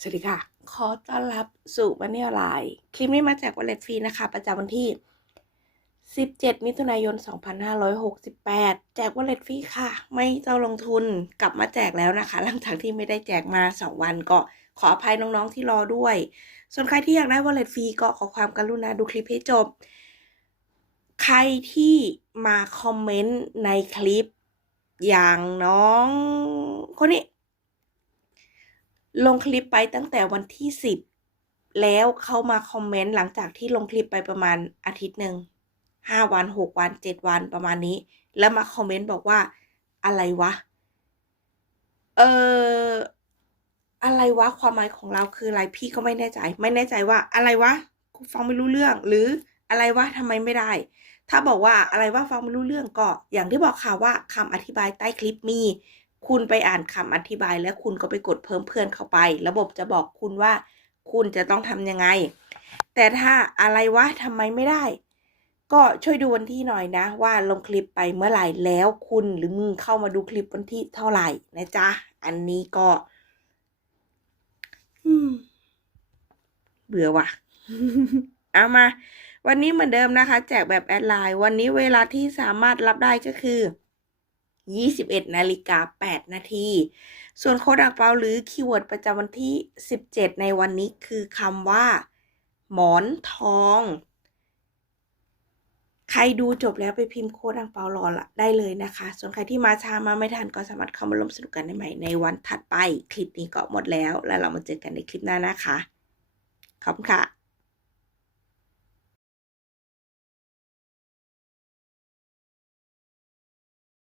สวัสดีค่ะ ขอต้อนรับสู่วันนี้ออนไลน์ คลิปนี้มาจากวอลเล็ตฟรีนะคะ ประจำวันที่ 17 มิถุนายน 2568 แจกวอลเล็ตฟรีค่ะ ไม่เจ้าลงทุนกลับมาแจกแล้วนะคะ หลังจากที่ไม่ได้แจกมา 2 วันก็ขออภัยน้องๆที่รอด้วย ส่วนใครที่อยากได้วอลเล็ตฟรีก็ขอความกรุณาดูคลิปให้จบ ใครที่มาคอมเมนต์ในคลิปอย่างน้องคนนี้ ลงคลิปไปตั้งแต่วันที่สิบแล้วเขามาคอมเมนต์หลังจากที่ลงคลิปไปประมาณอาทิตย์หนึ่งห้าวันหกวันเจ็ดวันประมาณนี้ แล้วมาคอมเมนต์บอกว่าอะไรวะ เอออะไรวะความหมายของเราคืออะไรพี่ก็ไม่แน่ใจ ไม่แน่ใจว่าอะไรวะกูฟังไม่รู้เรื่อง หรืออะไรวะทำไมไม่ได้ ถ้าบอกว่าอะไรว่าฟังไม่รู้เรื่องก็อย่างที่บอกค่ะว่าคำอธิบายใต้คลิปมี คุณไปอ่านคำอธิบายแล้วคุณก็ไปกดเพิ่มเพื่อนเข้าไป ระบบจะบอกคุณว่า คุณจะต้องทำยังไง แต่ถ้าอะไรวะทำไมไม่ได้ ก็ช่วยดูวันที่หน่อยนะ ว่าลงคลิปไปเมื่อไหร่แล้วคุณหรือมึงเข้ามาดูคลิปวันที่เท่าไหร่นะจ๊ะ อันนี้ก็อืมเบื่อว่ะ เอามา วันนี้เหมือนเดิมนะคะ แจกแบบแอดไลน์ วันนี้เวลาที่สามารถรับได้ก็คือ 21 นาฬิกา 8 นาที ส่วนโคดังเปาหรือคีย์เวิร์ดประจำวันที่ 17 ในวันนี้คือคำว่า หมอนทอง ใครดูจบแล้วไปพิมพ์โค้ดอังเปารอละได้เลยนะคะ ส่วนใครที่มาช้ามาไม่ทันก็สามารถเข้ามาร่วมสนุกกันได้ใหม่ในวันถัดไป คลิปนี้ก็หมดแล้ว แล้วเรามาเจอกันในคลิปหน้านะคะ ขอบคุณค่ะ